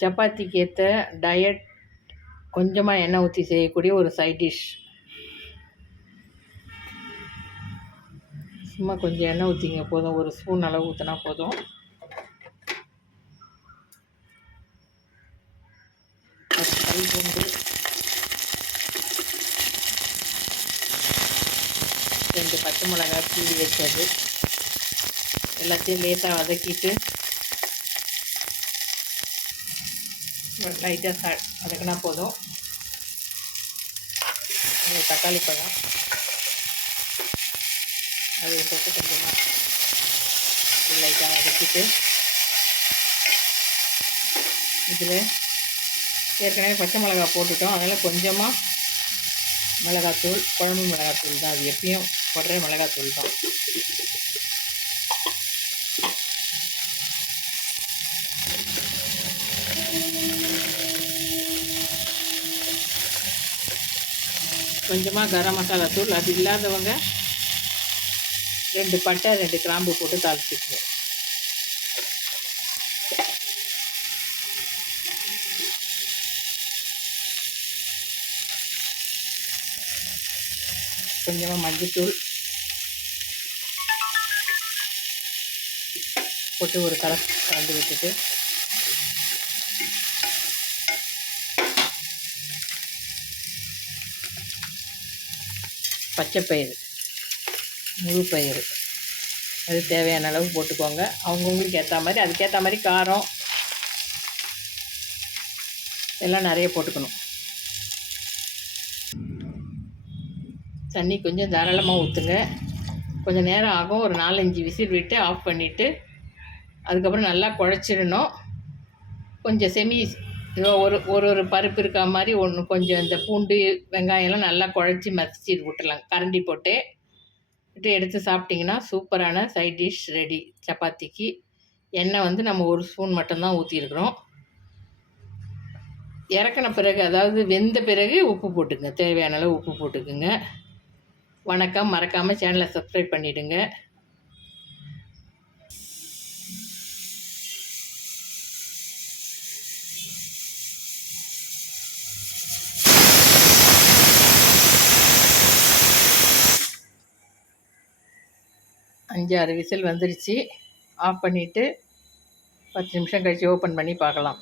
சப்பாத்திக்கு ஏற்ற டயட் கொஞ்சமாக எண்ணெய் ஊற்றி செய்யக்கூடிய ஒரு சைட் டிஷ். சும்மா கொஞ்சம் எண்ணெய் ஊற்றிங்க போதும், ஒரு ஸ்பூன் அளவு ஊற்றினா போதும். கல் பூண்டு, 2 பச்சை மிளகாய் கீறி வச்சது எல்லாத்தையும் லேட்டாக வதக்கிட்டு லைட்டாக வதக்கினா போதும். தக்காளி பழம் அது போட்டு கொஞ்சமாக லைட்டாக வதக்கிட்டு இதில் ஏற்கனவே பச்சை மிளகாய் போட்டுட்டோம், அதனால் கொஞ்சமாக மிளகாத்தூள், குழம்பு மிளகாத்தூள் தான், அது எப்பயும் போடுற மிளகாத்தூள் தான். கொஞ்சமாக கரம் மசாலா தூள், அது இல்லாதவங்க 2 பட்டை 2 கிராம்பு போட்டு தாளிச்சிக்கணும். கொஞ்சமாக மஞ்சள்தூள் போட்டு ஒரு கலந்து விட்டுட்டு பச்சைப்பயிறு, முழு பயிறு அது தேவையான அளவு போட்டுக்கோங்க. அவங்கவுங்களுக்கு ஏற்ற மாதிரி, அதுக்கேற்ற மாதிரி காரம் எல்லாம் நிறைய போட்டுக்கணும். தண்ணி கொஞ்சம் தாராளமாக ஊற்றுங்க. கொஞ்சம் நேரம் ஆகும், ஒரு 4-5 விசில் விட்டு ஆஃப் பண்ணிவிட்டு அதுக்கப்புறம் நல்லா குழச்சிடணும். கொஞ்சம் ஒரு பருப்பு இருக்கா மாதிரி ஒன்று கொஞ்சம் இந்த பூண்டு வெங்காயம்லாம் நல்லா குழச்சி மசிச்சு விட்டுடலாம். கரண்டி போட்டு எடுத்து சாப்பிட்டிங்கன்னா சூப்பரான சைட் டிஷ் ரெடி. சப்பாத்திக்கு எண்ணெய் நம்ம 1 ஸ்பூன் மட்டும்தான் ஊற்றிருக்கிறோம். இறக்கின பிறகு, அதாவது வெந்த பிறகு உப்பு போட்டுக்குங்க, தேவையான அளவு உப்பு போட்டுக்குங்க. வணக்கம். மறக்காமல் சேனலை சப்ஸ்கிரைப் பண்ணிவிடுங்க. அஞ்சு 6 விசில் வந்துருச்சு. ஆஃப் பண்ணிவிட்டு 10 நிமிஷம் கழித்து ஓப்பன் பண்ணி பார்க்கலாம்.